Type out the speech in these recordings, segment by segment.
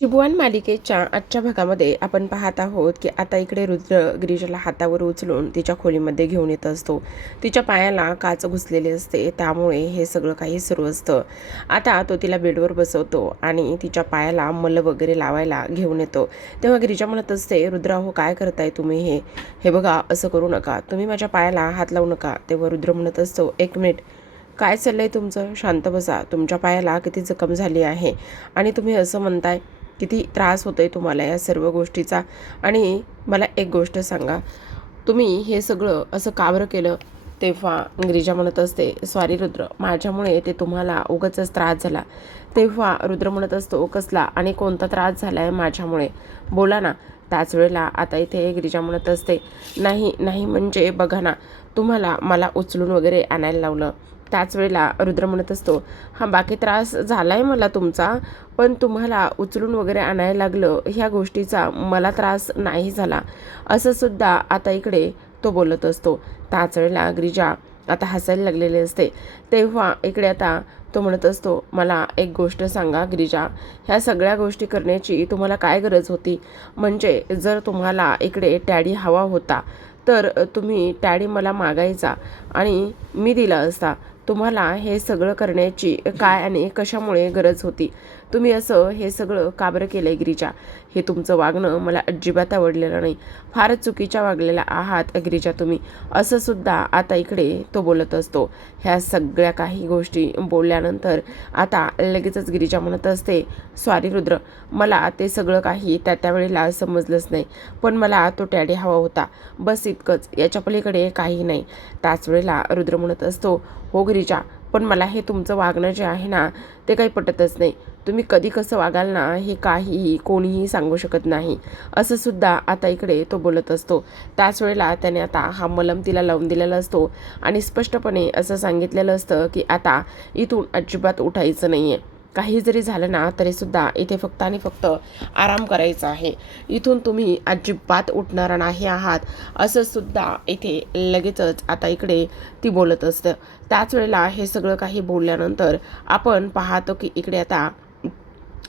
त्रिभुवन मालिकेच्या आजच्या भागामध्ये आपण पाहत आहोत की आता इकडे रुद्र गिरिजाला हातावर उचलून तिच्या खोलीमध्ये घेऊन येत असतो. तिच्या पायाला काच घुसलेली असते, त्यामुळे हे सगळं काही सुरू असतं. आता तो तिला बेडवर बसवतो आणि तिच्या पायाला मल वगैरे लावायला घेऊन येतो. तेव्हा गिरिजा म्हणत असते, रुद्र हो काय करताय तुम्ही? हे बघा, असं करू नका, तुम्ही माझ्या पायाला हात लावू नका. तेव्हा रुद्र म्हणत असतो, एक मिनिट, काय चाललंय तुमचं? शांत बसा. तुमच्या पायाला किती जखम झाली आहे आणि तुम्ही असं म्हणताय? किती त्रास होतोय तुम्हाला या सर्व गोष्टीचा? आणि मला एक गोष्ट सांगा, तुम्ही हे सगळं असं का बरं केलं? तेव्हा गिरिजा म्हणत असते, सॉरी रुद्र, माझ्यामुळे ते तुम्हाला उगाचच त्रास झाला. तेव्हा रुद्र म्हणत असतो, कसला आणि कोणता त्रास झाला आहे माझ्यामुळे? बोला ना. त्याच वेळेला आता इथे गिरिजा म्हणत असते, नाही नाही म्हणजे बघा ना, तुम्हाला मला उचलून वगैरे आणायला लावलं. त्याच वेळेला रुद्र म्हणत असतो, हां बाकी त्रास झाला आहे मला तुमचा, पण तुम्हाला उचलून वगैरे आणायला लागलं ह्या गोष्टीचा मला त्रास नाही झाला, असं सुद्धा आता इकडे तो बोलत असतो. त्याच वेळेला गिरिजा आता हसायला लागलेली असते. तेव्हा इकडे आता तो म्हणत असतो, मला एक गोष्ट सांगा गिरिजा, ह्या सगळ्या गोष्टी करण्याची तुम्हाला काय गरज होती? म्हणजे जर तुम्हाला इकडे टॅडी हवा होता तर तुम्ही टॅडी मला मागायचा आणि मी दिला असता. तुम्हाला हे सगळं करण्याची काय आणि कशामुळे गरज होती? तुम्ही असं हे सगळं का बरं केलं आहे गिरिजा? हे तुमचं वागणं मला अजिबात आवडलेलं नाही. फारच चुकीच्या वागलेला आहात गिरिजा तुम्ही, असं सुद्धा आता इकडे तो बोलत असतो. ह्या सगळ्या काही गोष्टी बोलल्यानंतर आता लगेचच गिरिजा म्हणत असते, सॉरी रुद्र, मला ते सगळं काही त्यावेळेला समजलंच नाही, पण मला तो टॅडी हवा होता, बस इतकंच, याच्या पलीकडे काही नाही. त्याच वेळेला रुद्र म्हणत असतो, हो गिरिजा, पण मला हे तुमचं वागणं जे आहे ना ते काही पटतच नाही. तुम्ही कधी कसं वागाल ना हे काहीही कोणीही सांगू शकत नाही, असं सुद्धा आता इकडे तो बोलत असतो. त्याच वेळेला त्याने आता हा मलम तिला लावून दिलेला असतो आणि स्पष्टपणे असं सांगितलेलं असतं की आता इथून अजिबात उठायचं नाही आहे. काही जरी झालं ना तरीसुद्धा इथे फक्त आणि फक्त आराम करायचा आहे. इथून तुम्ही अजिबात उठणार नाही आहात, असं सुद्धा इथे लगेचच आता इकडे ती बोलत असतं. त्याच वेळेला हे सगळं काही बोलल्यानंतर आपण पाहतो की इकडे आता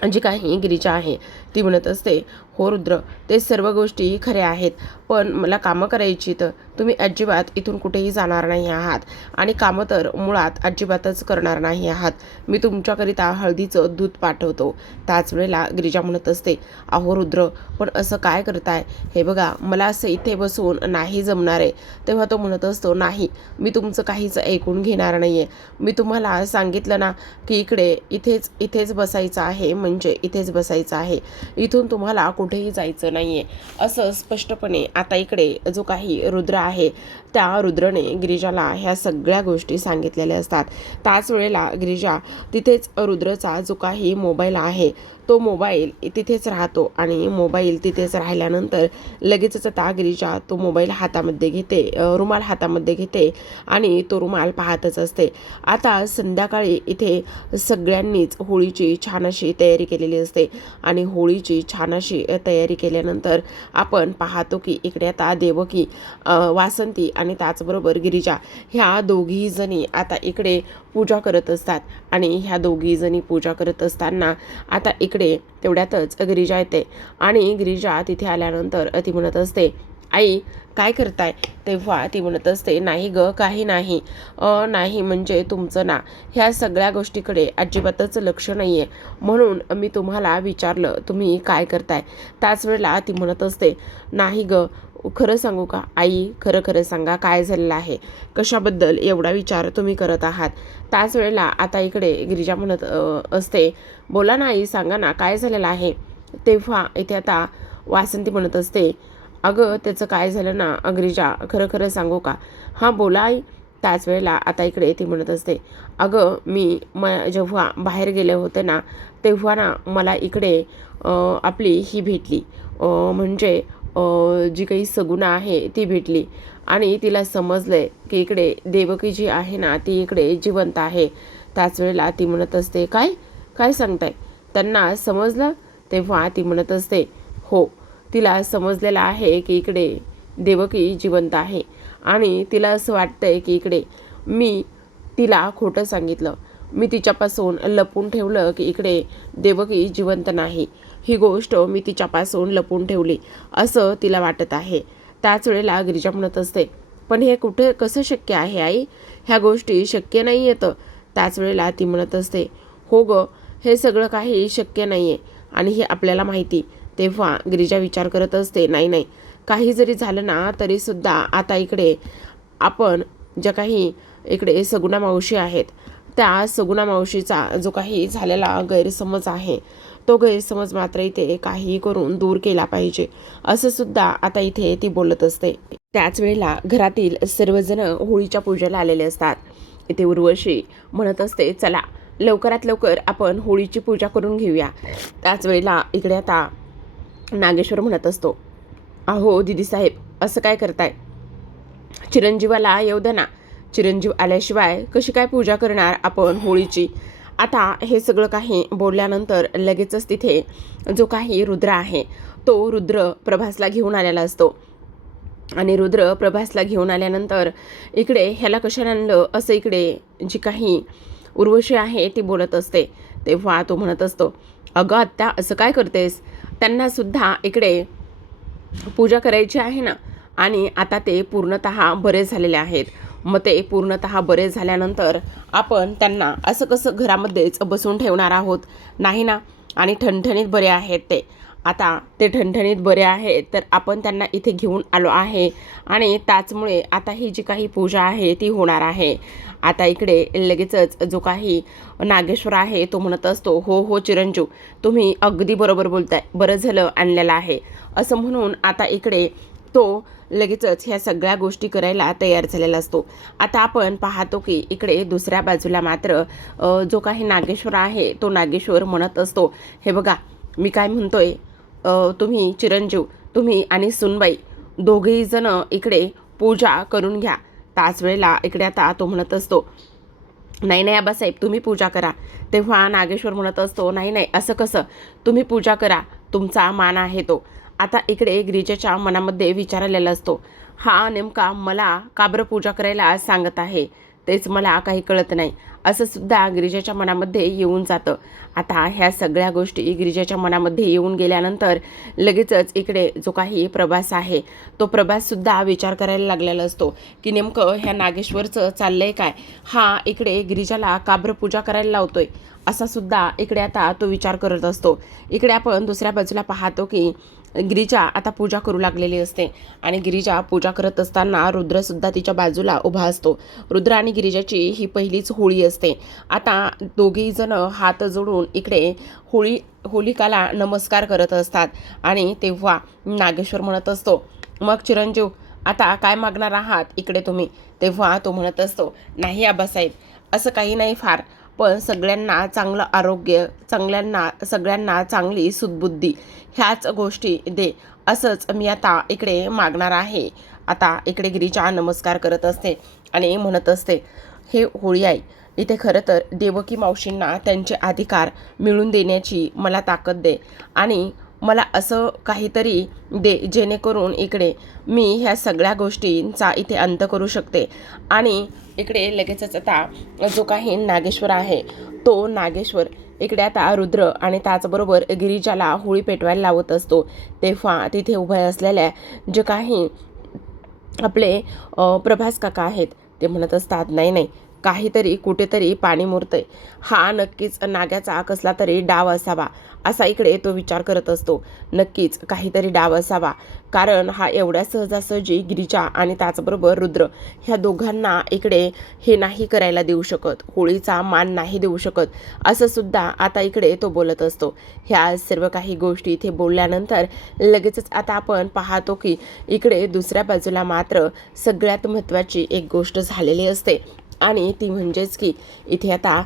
जी काही गिरिजा आहे ती म्हणत असते, हो रुद्र, ते सर्व गोष्टी खऱ्या आहेत, पण मला कामं करायची, तर तुम्ही अजिबात इथून कुठेही जाणार नाही आहात आणि कामं तर मुळात अजिबातच करणार नाही आहात. मी तुमच्याकरिता हळदीचं दूध पाठवतो. त्याच वेळेला गिरिजा म्हणत असते, अहो रुद्र, पण असं काय करताय? हे बघा, मला असं इथे बसून नाही जमणार आहे. तेव्हा तो म्हणत असतो, नाही, मी तुमचं काहीच ऐकून घेणार नाही आहे. मी तुम्हाला सांगितलं ना की इकडे इथेच इथेच बसायचं आहे, म्हणजे इथेच बसायचं आहे, इथून तुम्हाला कुठेही जायचं नाही आहे, असं स्पष्टपणे आता इकडे जो काही रुद्र आहे त्या रुद्रने गिरिजाला ह्या सगळ्या गोष्टी सांगितलेल्या असतात. त्याच वेळेला गिरिजा तिथेच रुद्रचा जो काही मोबाईल आहे तो मोबाईल तिथेच राहतो आणि मोबाईल तिथेच राहिल्यानंतर लगेचच आता गिरिजा तो मोबाईल हातामध्ये घेते, रुमाल हातामध्ये घेते आणि तो रुमाल पाहतच असते. आता संध्याकाळी इथे सगळ्यांनीच होळीची छान अशी तयारी केलेली असते आणि होळीची छान अशी तयारी केल्यानंतर आपण पाहतो की इकडे आता देवकी, वासंती आणि त्याचबरोबर गिरिजा ह्या दोघी जणी आता इकडे पूजा करत असतात. आणि ह्या दोघी जणी पूजा करत असताना आता इकडे तेवढ्यातच गिरिजा येते आणि गिरिजा तिथे आल्यानंतर ती म्हणत असते, आई काय करताय? तेव्हा ती म्हणत असते, नाही ग, काही नाही. नाही म्हणजे तुमचं ना ह्या सगळ्या गोष्टीकडे अजिबातच लक्ष नाही आहे, म्हणून मी तुम्हाला विचारलं तुम्ही काय करताय. त्याच वेळेला ती म्हणत असते, नाही ग, खरं सांगू का आई, खरं खरं सांगा काय झालेलं आहे, कशाबद्दल एवढा विचार तुम्ही करत आहात? त्याच वेळेला आता इकडे गिरिजा म्हणत असते, बोला ना आई, सांगा ना काय झालेलं आहे. तेव्हा इथे आता वासंती म्हणत असते, अगं त्याचं काय झालं ना गिरिजा, खरं खरं सांगू का? हां बोला आई. त्याच वेळेला आता इकडे ती म्हणत असते, अगं मी जेव्हा बाहेर गेले होते ना तेव्हा ना मला इकडे आपली ही भेटली, म्हणजे जी काही सगुणा आहे ती भेटली आणि तिला समजलंय की इकडे देवकी जी आहे ना ती इकडे जिवंत आहे. त्याच वेळेला ती म्हणत असते, काय काय सांगताय? त्यांना समजलं? तेव्हा ती म्हणत असते, हो, तिला समजलेलं आहे की इकडे देवकी जिवंत आहे आणि तिला असं वाटतंय की इकडे मी तिला खोटं सांगितलं, मी तिच्यापासून लपून ठेवलं की इकडे देवकी जिवंत नाही. ही गोष्ट मी तिच्यापासून लपवून ठेवली असं तिला वाटत आहे. त्याच वेळेला गिरिजा म्हणत असते, पण हे कुठे कसं शक्य आहे आई? ह्या गोष्टी शक्य नाही येतं. त्याच वेळेला ती म्हणत असते, हो ग, हे सगळं काही शक्य नाही आहे आणि हे आपल्याला माहिती. तेव्हा गिरिजा विचार करत असते, नाही नाही, काही जरी झालं ना तरीसुद्धा आता इकडे आपण ज्या काही इकडे सगुणा मावशी आहेत, त्या सगुणा मावशीचा जो काही झालेला गैरसमज आहे तो गैरसमज मात्र इथे काही करून दूर केला पाहिजे असं सुद्धा आता इथे ती बोलत असते. त्याच वेळेला घरातील सर्वजण होळीच्या पूजेला आलेले असतात. इथे उर्वशी म्हणत असते, चला लवकरात लवकर आपण होळीची पूजा करून घेऊया. त्याच वेळेला इकडे आता नागेश्वर म्हणत असतो, अहो दिदी साहेब, असं काय करताय? चिरंजीवाला येऊ दे ना. चिरंजीव आल्याशिवाय कशी काय पूजा करणार आपण होळीची? आता हे सगळं काही बोलल्यानंतर लगेचच तिथे जो काही रुद्र आहे तो रुद्र प्रभासला घेऊन आलेला असतो. आणि रुद्र प्रभासला घेऊन आल्यानंतर इकडे ह्याला कशाला आणलं असं इकडे जी काही उर्वशी आहे ती बोलत असते. तेव्हा तो म्हणत असतो, अगं आत्या, असं काय करतेस? त्यांनासुद्धा इकडे पूजा करायची आहे ना, आणि आता ते पूर्णतः बरे झालेले आहेत. मग ते पूर्णतः बरे झाल्यानंतर आपण त्यांना असं कसं घरामध्येच बसून ठेवणार आहोत? नाही ना. आणि ठणठणीत बरे आहेत ते. आता ते ठणठणीत बरे आहेत तर आपण त्यांना इथे घेऊन आलो आहे आणि त्याचमुळे आता ही जी काही पूजा आहे ती होणार आहे. आता इकडे लगेचच जो काही नागेश्वर आहे तो म्हणत असतो, हो हो चिरंजीव, तुम्ही अगदी बरोबर बोलताय, बरं झालं आणलेलं आहे असं म्हणून आता इकडे तो लगेचच ह्या सगळ्या गोष्टी करायला तयार झालेला असतो. आता आपण पाहतो की इकडे दुसऱ्या बाजूला मात्र जो काही नागेश्वर आहे तो नागेश्वर म्हणत असतो, हे बघा मी काय म्हणतोय, तुम्ही चिरंजीव, तुम्ही आणि सुनबाई दोघेही जण इकडे पूजा करून घ्या. त्याच वेळेला इकडे आता तो म्हणत असतो, नाही नाही आबासाहेब, तुम्ही पूजा करा. तेव्हा नागेश्वर म्हणत असतो, नाही नाही, असं कसं? तुम्ही पूजा करा, तुमचा मान आहे तो. आता इकडे गिरिजेच्या मनामध्ये विचार आलेला असतो, हा नेमका मला का बरं पूजा करायला सांगत आहे, तेच मला काही कळत नाही असं सुद्धा गिरिजेच्या मनामध्ये येऊन जातं. आता ह्या सगळ्या गोष्टी गिरिजेच्या मनामध्ये येऊन गेल्यानंतर लगेचच इकडे जो काही प्रभास आहे तो प्रभाससुद्धा विचार करायला लागलेला असतो की नेमकं ह्या नागेश्वरचं चाललंय काय, हा इकडे गिरिजाला का बरं पूजा करायला लावतोय असा सुद्धा इकडे आता तो विचार करत असतो. इकडे आपण दुसऱ्या बाजूला पाहतो की गिरिजा आता पूजा करू लागलेली असते आणि गिरिजा पूजा करत असताना रुद्रसुद्धा तिच्या बाजूला उभा असतो. रुद्र आणि गिरिजाची ही पहिलीच होळी असते. आता दोघेही जण हात जोडून इकडे होलिकाला नमस्कार करत असतात आणि तेव्हा नागेश्वर म्हणत असतो, मग चिरंजीव आता काय मागणार आहात इकडे तुम्ही? तेव्हा तो म्हणत असतो, नाही आबासाहेब, असं काही नाही फार, पण सगळ्यांना चांगलं आरोग्य, सगळ्यांना चांगली सुदबुद्धी ह्याच गोष्टी दे, असंच मी आता इकडे मागणार आहे. आता इकडे गिरिजा नमस्कार करत असते आणि म्हणत असते, हे होळी आहे, इथे खरं तर देवकी मावशींना त्यांचे अधिकार मिळवून देण्याची मला ताकद दे आणि मला असं काहीतरी दे जेणेकरून इकडे मी ह्या सगळ्या गोष्टींचा इथे अंत करू शकते. आणि इकडे लगेचच आता जो काही नागेश्वर आहे तो नागेश्वर इकडे आता रुद्र आणि त्याचबरोबर गिरिजाला होळी पेटवायला लावत असतो. तेव्हा तिथे उभे असलेल्या जे काही आपले प्रभास काका आहेत ते म्हणत असतात, नाही नाही, काहीतरी कुठेतरी पाणी मुरतंय, हा नक्कीच नाग्याचा कसला तरी डाव असावा असा इकडे तो विचार करत असतो. नक्कीच काहीतरी डाव असावा, कारण हा एवढ्या सहजासहजी गिरिजा आणि त्याचबरोबर रुद्र ह्या दोघांना इकडे हे नाही करायला देऊ शकत, होळीचा मान नाही देऊ शकत असं सुद्धा आता इकडे तो बोलत असतो. ह्या सर्व काही गोष्टी इथे बोलल्यानंतर लगेचच आता आपण पाहतो की इकडे दुसऱ्या बाजूला मात्र सगळ्यात महत्त्वाची एक गोष्ट झालेली असते आणि ती म्हणजेच की इथे आता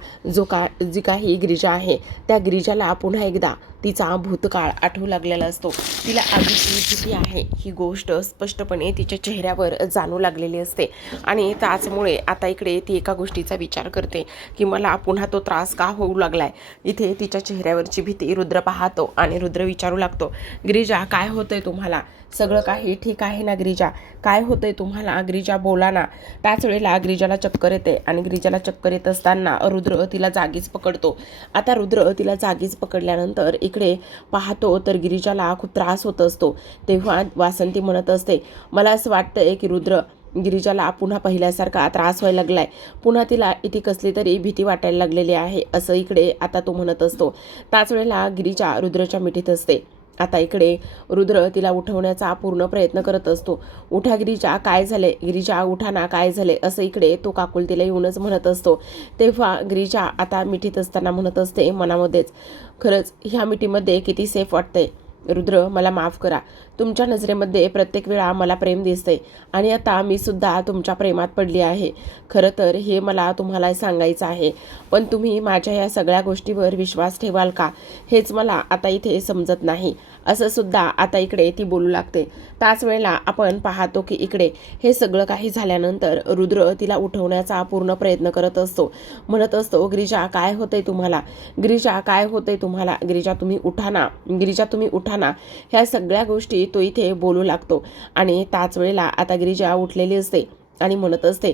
जी काही गिरिजा आहे त्या गिरिजाला पुन्हा एकदा तिचा भूतकाळ आठवू लागलेला असतो. तिला आधीची भीती आहे ही गोष्ट स्पष्टपणे तिच्या चेहऱ्यावर जाणू लागलेली असते आणि त्याचमुळे आता इकडे ती एका गोष्टीचा विचार करते की मला पुन्हा तो त्रास का होऊ लागलाय. इथे तिच्या चेहऱ्यावरची भीती रुद्र पाहतो आणि रुद्र विचारू लागतो, गिरिजा काय होतंय तुम्हाला? सगळं काही ठीक आहे ना गिरिजा? काय होतंय तुम्हाला? गिरिजा बोला ना. त्याच वेळेला गिरिजाला चक्कर येते आणि गिरिजाला चक्कर येत असताना रुद्र तिला जागीच पकडतो. आता रुद्र तिला जागीच पकडल्यानंतर इकडे पाहतो तर गिरिजाला खूप त्रास होत असतो. तेव्हा वासंती म्हणत असते, मला असं वाटतंय की रुद्र, गिरिजाला पुन्हा पहिल्यासारखा त्रास व्हायला लागलाय, पुन्हा तिला इथे कसली तरी भीती वाटायला लागलेली आहे, असं इकडे आता तो म्हणत असतो. त्याच वेळेला गिरिजा रुद्रच्या मिठीत असते. आता इकडे रुद्र तिला उठवण्याचा पूर्ण प्रयत्न करत असतो. उठा गिरिजा, काय झाले? गिरिजा उठा ना, काय झाले? असं इकडे तो काकुलतीला येऊनच म्हणत असतो. तेव्हा गिरिजा आता मिठीत असताना म्हणत असते मनामध्येच, खरंच ह्या मिठीमध्ये किती सेफ वाटतंय. रुद्र, मला माफ करा. तुमच्या नजरेमध्ये प्रत्येक वेळा मला प्रेम दिसतंय आणि आता मी सुद्धा तुमच्या प्रेमात पडली आहे. खरं तर हे मला तुम्हाला सांगायचं आहे, पण तुम्ही माझ्या या सगळ्या गोष्टीवर विश्वास ठेवाल का, हेच मला आता इथे समजत नाही, असं सुद्धा आता इकडे ती बोलू लागते. त्याच वेळेला आपण पाहतो की इकडे हे सगळं काही झाल्यानंतर रुद्र तिला उठवण्याचा पूर्ण प्रयत्न करत असतो. म्हणत असतो, गिरिजा काय होतंय तुम्हाला? गिरिजा काय होतंय तुम्हाला? गिरिजा तुम्ही उठा ना, गिरिजा तुम्ही उठा ना. ह्या सगळ्या गोष्टी तो इथे बोलू लागतो. आणि त्याच वेळेला आता गिरिजा उठलेली असते आणि म्हणत असते,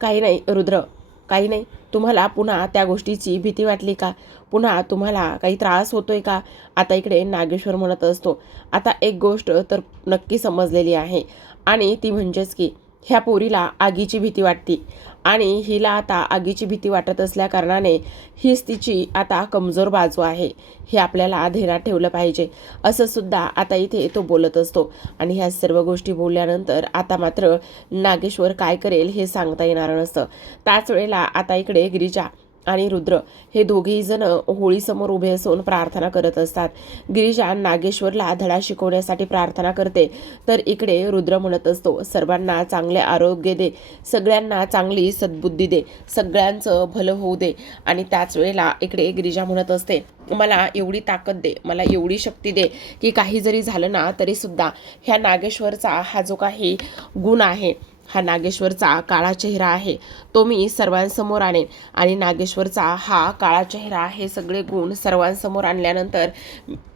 काही नाही रुद्र, काही नाही. तुम्हाला पुन्हा त्या गोष्टीची भीती वाटली का? पुन्हा तुम्हाला काही त्रास होतोय का? आता इकडे नागेश्वर म्हणत असतो, आता एक गोष्ट तर नक्की समजलेली आहे, आणि ती म्हणजेच की ह्या पोरीला आगीची भीती वाटते, आणि हिला आता आगीची भीती वाटत असल्या कारणाने हीच तिची आता कमजोर बाजू आहे, हे आपल्याला ध्येयात ठेवलं पाहिजे, असं सुद्धा आता इथे तो बोलत असतो. आणि ह्या सर्व गोष्टी बोलल्यानंतर आता मात्र नागेश्वर काय करेल हे सांगता येणार नसतं. त्याच वेळेला आता इकडे गिरिजा आणि रुद्र हे दोघेही जण होळीसमोर उभे असून प्रार्थना करत असतात. गिरिजा नागेश्वरला धडा शिकवण्यासाठी प्रार्थना करते, तर इकडे रुद्र म्हणत असतो, सर्वांना चांगले आरोग्य दे, सगळ्यांना चांगली सद्बुद्धी दे, सगळ्यांचं भलं होऊ दे. आणि त्याच वेळेला इकडे गिरिजा म्हणत असते, मला एवढी ताकद दे, मला एवढी शक्ती दे की काही जरी झालं ना तरी सुद्धा ह्या नागेश्वरचा हा जो काही गुण आहे, हा नागेश्वरचा काळा चेहरा आहे, तो मी सर्वांसमोर आणेन. आणि नागेश्वरचा हा काळा चेहरा, हे सगळे गुण सर्वांसमोर आणल्यानंतर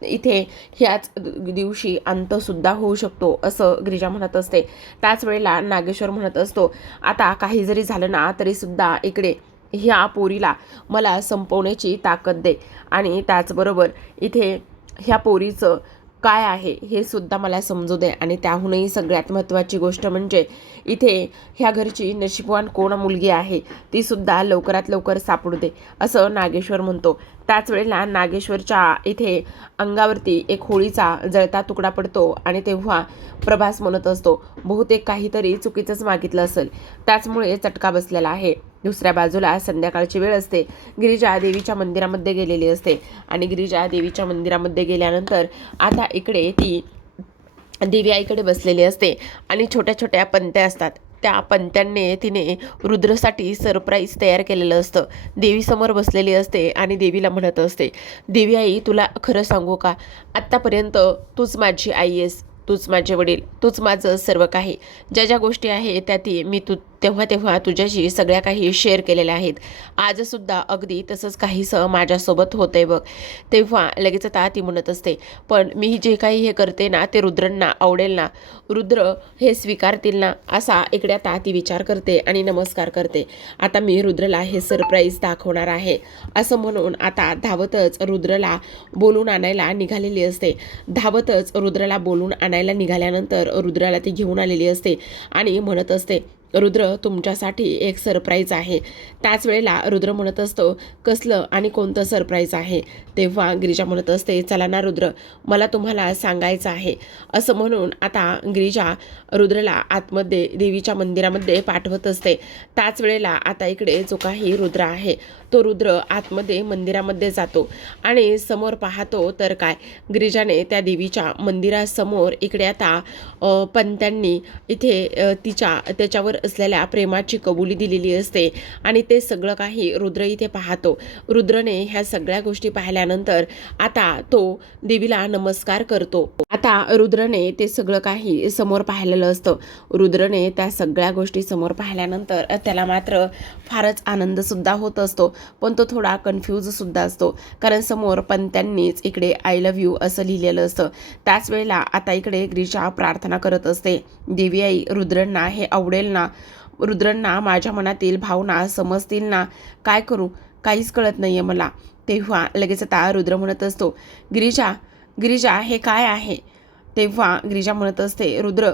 इथे ह्याच दिवशी अंतसुद्धा होऊ शकतो, असं गिरिजा म्हणत असते. त्याच वेळेला नागेश्वर म्हणत असतो, आता काही जरी झालं ना तरीसुद्धा इकडे ह्या पोरीला मला संपवण्याची ताकद दे, आणि त्याचबरोबर इथे ह्या पोरीचं काय आहे हे सुद्धा मला समजू दे, आणि त्याहूनही सगळ्यात महत्त्वाची गोष्ट म्हणजे इथे ह्या घरची नशीबवान कोण मुलगी आहे ती सुद्धा लवकरात लवकर सापडू दे, असं नागेश्वर म्हणतो. त्याच वेळेला नागेश्वरच्या इथे अंगावरती एक होळीचा जळता तुकडा पडतो, आणि तेव्हा प्रभास म्हणत असतो, बहुतेक काहीतरी चुकीचंच मागितलं असेल, त्याचमुळे चटका बसलेला आहे. दुसऱ्या बाजूला संध्याकाळची वेळ असते. गिरिजा देवीच्या मंदिरामध्ये गेलेली असते, आणि गिरिजा देवीच्या मंदिरामध्ये गेल्यानंतर आता इकडे ती देवी आईकडे बसलेली असते, आणि छोट्या छोट्या पंत्या असतात. त्या पंत्यांनी तिने रुद्रसाठी सरप्राईज तयार केलेलं असतं. देवीसमोर बसलेली असते आणि देवीला म्हणत असते, देवी आई, तुला खरं सांगू का, आत्तापर्यंत तूच माझी आई आहेस, तूच माझे वडील, तूच माझं सर्व काही. ज्या ज्या गोष्टी आहेत त्या ती मी तेव्हा तेव्हा तुझ्याशी सगळ्या काही शेअर केलेल्या आहेत. आजसुद्धा अगदी तसंच काहीसं माझ्यासोबत होतं आहे बघ. तेव्हा लगेच आता ती म्हणत असते, पण मी जे काही हे करते ना ते रुद्रांना आवडेल ना, रुद्र हे स्वीकारतील ना, असा इकडे आता ती विचार करते आणि नमस्कार करते. आता मी रुद्रला हे सरप्राईज दाखवणार आहे, असं म्हणून आता धावतच रुद्रला बोलून आणायला निघालेली असते. धावतच रुद्रला बोलून आणायला निघाल्यानंतर रुद्राला ती घेऊन आलेली असते आणि म्हणत असते, रुद्र तुमच्यासाठी एक सरप्राईज आहे. त्याच वेळेला रुद्र म्हणत असतो, कसलं आणि कोणतं सरप्राईज आहे? तेव्हा गिरिजा म्हणत असते, चला ना रुद्र, मला तुम्हाला सांगायचं आहे, असं म्हणून आता गिरिजा रुद्रला आतमध्ये देवीच्या मंदिरामध्ये पाठवत असते. त्याच वेळेला आता इकडे जो काही रुद्र आहे तो रुद्र आतमध्ये मंदिरामध्ये जातो आणि समोर पाहतो तर काय, गिरिजाने त्या देवीच्या मंदिरासमोर इकडे आता पंत्यांनी इथे त्याच्यावर असलेल्या प्रेमाची कबुली दिलेली असते आणि ते सगळं काही रुद्र इथे पाहतो. रुद्रने ह्या सगळ्या गोष्टी पाहिल्यानंतर आता तो देवीला नमस्कार करतो. आता रुद्रने ते सगळं काही समोर पाहिलेलं असतं. रुद्रने त्या सगळ्या गोष्टी समोर पाहिल्यानंतर त्याला मात्र फारच आनंद सुद्धा होत असतो, पण तो थोडा कन्फ्यूज सुद्धा असतो, कारण समोर पंत्यांनीच इकडे आय लव्ह यू असं लिहिलेलं असतं. त्याच वेळेला आता इकडे गिरिजा प्रार्थना करत असते, देवी आई, रुद्रांना हे आवडेल ना, रुद्रांना माझ्या मनातील भावना समजतील ना, काय करू काहीच कळत नाहीये मला. तेव्हा लगेच आता रुद्र म्हणत असतो, गिरिजा गिरिजा हे काय आहे? तेव्हा गिरिजा म्हणत असते, रुद्र.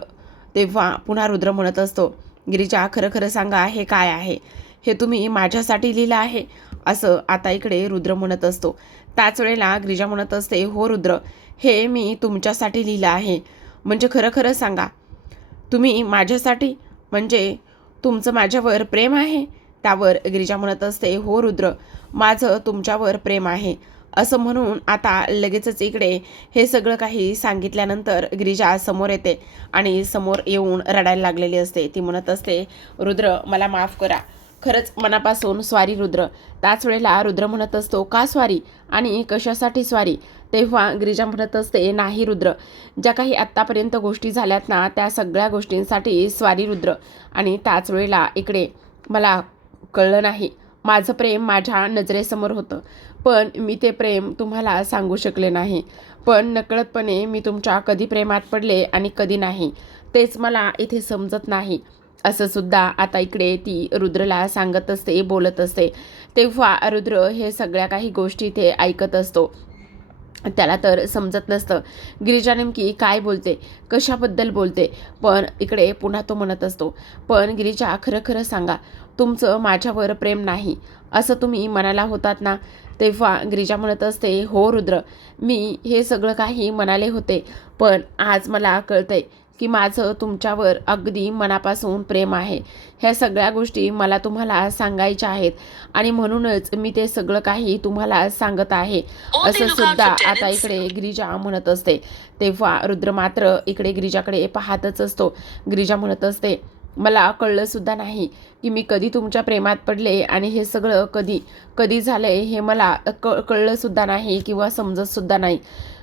तेव्हा पुन्हा रुद्र म्हणत असतो, गिरिजा खरं खरं सांगा हे काय आहे? हे तुम्ही माझ्यासाठी लिहिलं आहे? असं आता इकडे रुद्र म्हणत असतो. त्याच वेळेला गिरिजा म्हणत असते, हो रुद्र, हे मी तुमच्यासाठी लिहिलं आहे. म्हणजे खरं खरं सांगा, तुम्ही माझ्यासाठी, म्हणजे तुमचं माझ्यावर प्रेम आहे? त्यावर गिरिजा म्हणत असते, हो रुद्र, माझं तुमच्यावर प्रेम आहे. असं म्हणून आता लगेचच इकडे हे सगळं काही सांगितल्यानंतर गिरिजा समोर येते आणि समोर येऊन रडायला लागलेली असते. ती म्हणत असते, रुद्र मला माफ करा, खरंच मनापासून स्वारी रुद्र. त्याच वेळेला रुद्र म्हणत असतो, का स्वारी आणि कशासाठी स्वारी? तेव्हा गिरिजा म्हणत असते, नाही रुद्र, ज्या काही आत्तापर्यंत गोष्टी झाल्यात ना त्या सगळ्या गोष्टींसाठी स्वारी रुद्र. आणि त्याच वेळेला इकडे मला कळलं नाही, माझं प्रेम माझ्या नजरेसमोर होतं, पण मी ते प्रेम तुम्हाला सांगू शकले नाही. पण नकळतपणे मी तुमच्या कधी प्रेमात पडले आणि कधी नाही, तेच मला इथे समजत नाही. असं सुद्धा आता इकडे ती रुद्रला सांगत असते, बोलत असते. तेव्हा रुद्र हे सगळ्या काही गोष्टी इथे ऐकत असतो. त्याला तर समजत नसतं गिरिजा नेमकी काय बोलते, कशाबद्दल बोलते. पण इकडे पुन्हा तो म्हणत असतो, पण गिरिजा खरं खरं सांगा, तुमचं माझ्यावर प्रेम नाही असं तुम्ही म्हणाला होतात ना? तेव्हा गिरिजा म्हणत असते, हो रुद्र, मी हे सगळं काही म्हणाले होते, पण आज मला कळतंय की माझं तुमच्यावर अगदी मनापासून प्रेम आहे. ह्या सगळ्या गोष्टी मला तुम्हाला सांगायच्या आहेत आणि म्हणूनच मी ते सगळं काही तुम्हाला सांगत आहे. असं सुद्धा आता इकडे गिरिजा म्हणत असते. तेव्हा रुद्र मात्र इकडे गिरिजाकडे पाहतच असतो. गिरिजा म्हणत असते, मला कळलं सुद्धा नाही की मी कधी तुमच्या प्रेमात पडले आणि हे सगळं कधी कधी झालंय हे मला कळलं सुद्धा नाही किंवा समजत सुद्धा नाही.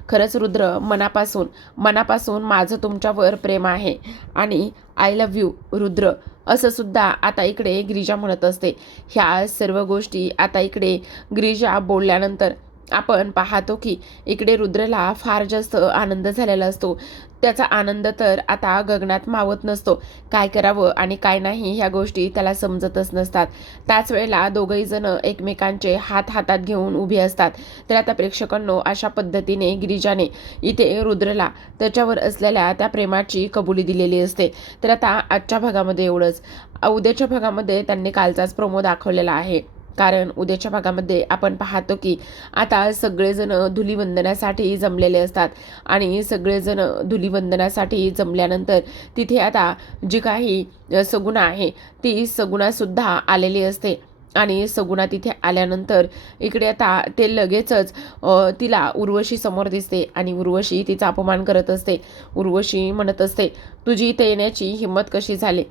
खरंच रुद्र, मनापासून माझं तुमच्यावर प्रेम आहे आणि आय लव्ह यू रुद्र. असं सुद्धा आता इकडे गिरिजा म्हणत असते. ह्या सर्व गोष्टी आता इकडे गिरिजा बोलल्यानंतर आपण पाहतो की इकडे रुद्रला फार जास्त आनंद झालेला असतो. त्याचा आनंद तर आता गगनात मावत नसतो. काय करावं आणि काय नाही ह्या गोष्टी त्याला समजतच नसतात. त्याच वेळेला दोघंही जण एकमेकांचे हात हातात घेऊन उभे असतात. तर आता प्रेक्षकांनो, अशा पद्धतीने गिरिजाने इथे रुद्रला त्याच्यावर असलेल्या त्या प्रेमाची कबुली दिलेली असते. तर आता आजच्या भागामध्ये एवढंच. उद्याच्या भागामध्ये त्यांनी कालचाच प्रोमो दाखवलेला आहे. कारण उद्याच्या भागामध्ये आपण पाहतो की आता सगळेजण धुलीवंदनासाठी जमलेले असतात आणि सगळेजण धुलीवंदनासाठी जमल्यानंतर तिथे आता जी काही सगुणा आहे ती सगुणासुद्धा आलेली असते. आणि सगुणा तिथे आल्यानंतर इकडे आता ते लगेचच तिला उर्वशी समोर दिसते आणि उर्वशी तिचा अपमान करत असते. उर्वशी म्हणत असते, तुझी इथे येण्याची हिंमत कशी झाली?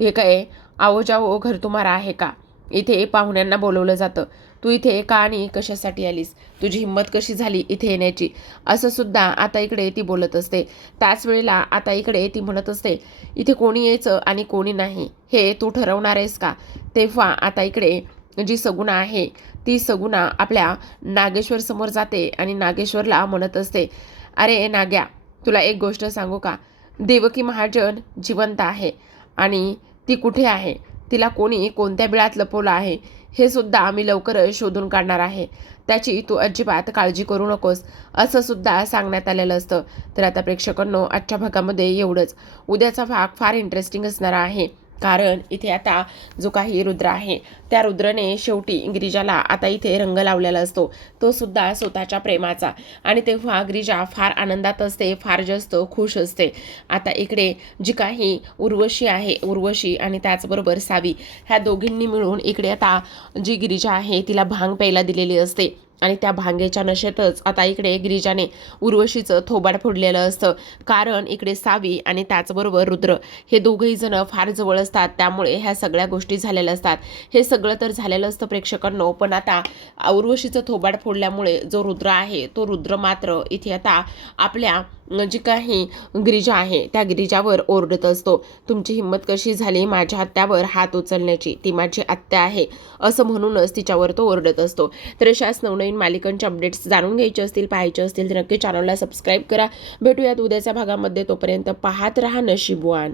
हे काय आओ जाओ घर तुम्हारा आहे का? इथे पाहुण्यांना बोलवलं जातं, तू इथे का आणि कशासाठी आलीस? तुझी हिंमत कशी झाली इथे येण्याची? असं सुद्धा आता इकडे ती बोलत असते. त्याच वेळेला आता इकडे ती म्हणत असते, इथे कोणी यायचं आणि कोणी नाही हे तू ठरवणार आहेस का? तेव्हा आता इकडे जी सगुणा आहे ती सगुणा आपल्या नागेश्वर समोर जाते आणि नागेश्वरला म्हणत असते, अरे नाग्या, तुला एक गोष्ट सांगू का? देवकी महाजन जिवंत आहे आणि ती कुठे आहे, तिला कोणी कोणत्या बिळात लपवलं आहे हे सुद्धा आम्ही लवकरच शोधून काढणार आहे. त्याची तू अजिबात काळजी करू नकोस, असं सुद्धा सांगण्यात आलेलं असतं. तर आता प्रेक्षकांनो, आजच्या भागामध्ये एवढंच. उद्याचा भाग फार इंटरेस्टिंग असणार आहे. कारण इथे आता जो काही रुद्र आहे त्या रुद्रने शेवटी गिरिजाला आता इथे रंग लावलेला असतो, तो सुद्धा स्वतःच्या प्रेमाचा. आणि तेव्हा गिरिजा फार आनंदात असते, फार जास्त खुश असते. आता इकडे जी काही उर्वशी आहे, उर्वशी आणि त्याचबरोबर सावी, ह्या दोघींनी मिळून इकडे आता जी गिरिजा आहे तिला भांग प्यायला दिलेली असते. आणि त्या भांगेच्या नशेतच आता इकडे गिरिजाने उर्वशीचं थोबाड फोडलेलं असतं. कारण इकडे सावी आणि त्याचबरोबर रुद्र हे दोघंही जण फार जवळ असतात, त्यामुळे ह्या सगळ्या गोष्टी झालेल्या असतात. हे सगळं तर झालेलं असतं प्रेक्षकांनो, पण आता उर्वशीचं थोबाड फोडल्यामुळे जो रुद्र आहे तो रुद्र मात्र इथे आता आपल्या जी काही गिरिजा आहे त्या गिरिजावर ओरडत असतो. तुमची हिंमत कशी झाली माझ्या आत्यावर हात उचलण्याची? ती माझी आत्या आहे असं म्हणूनच तिच्यावर तो ओरडत असतो. तर अशाच नवनवीन मालिकांच्या अपडेट्स जाणून घ्यायचे असतील, पाहायचे असतील तर नक्की चॅनलला सबस्क्राईब करा. भेटूयात उद्याच्या भागामध्ये. तोपर्यंत पाहत रहा नशीबवान.